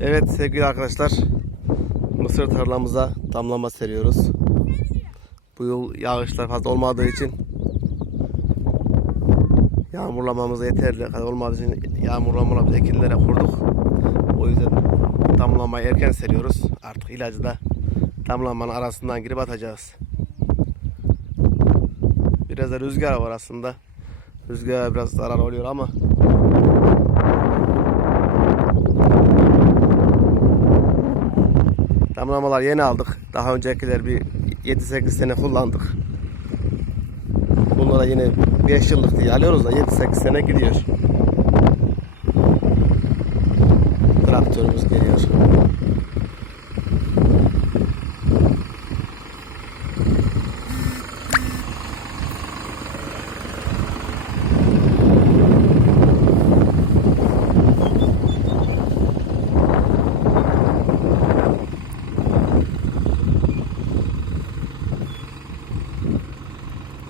Evet sevgili arkadaşlar mısır tarlamıza damlama seriyoruz. Bu yıl yağışlar fazla olmadığı için yağmurlamamız yeterli kadar olmadığı için yağmurlamalarımızı ekinlere kurduk. O yüzden damlamayı erken seriyoruz. Artık ilacı da damlamanın arasından girip atacağız. Biraz da rüzgar var aslında. Rüzgara biraz zarar oluyor ama Damlamalar yeni aldık. Daha öncekiler bir 7-8 sene kullandık. Bunlara yine 5 yıllık diye alıyoruz da 7-8 sene gidiyor. Traktörümüz geliyor.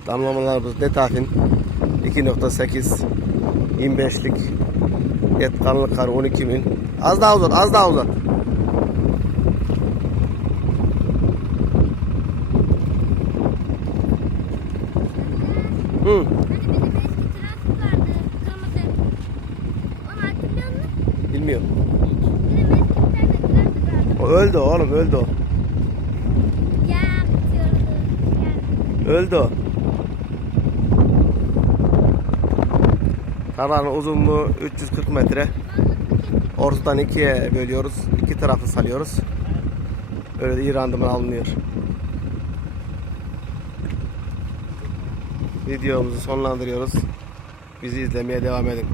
Damlamalarımız Netafin 2.8 25'lik et kanlı kar 12 bin. Az daha uzat, az daha uzat. Hı. Bilmiyorum. O öldü oğlum, öldü o. Öldü o. Tarlanın uzunluğu 340 metre. Ortadan ikiye bölüyoruz. İki tarafı salıyoruz. Öyle de iyi randıman alınıyor. Videomuzu sonlandırıyoruz. Bizi izlemeye devam edin.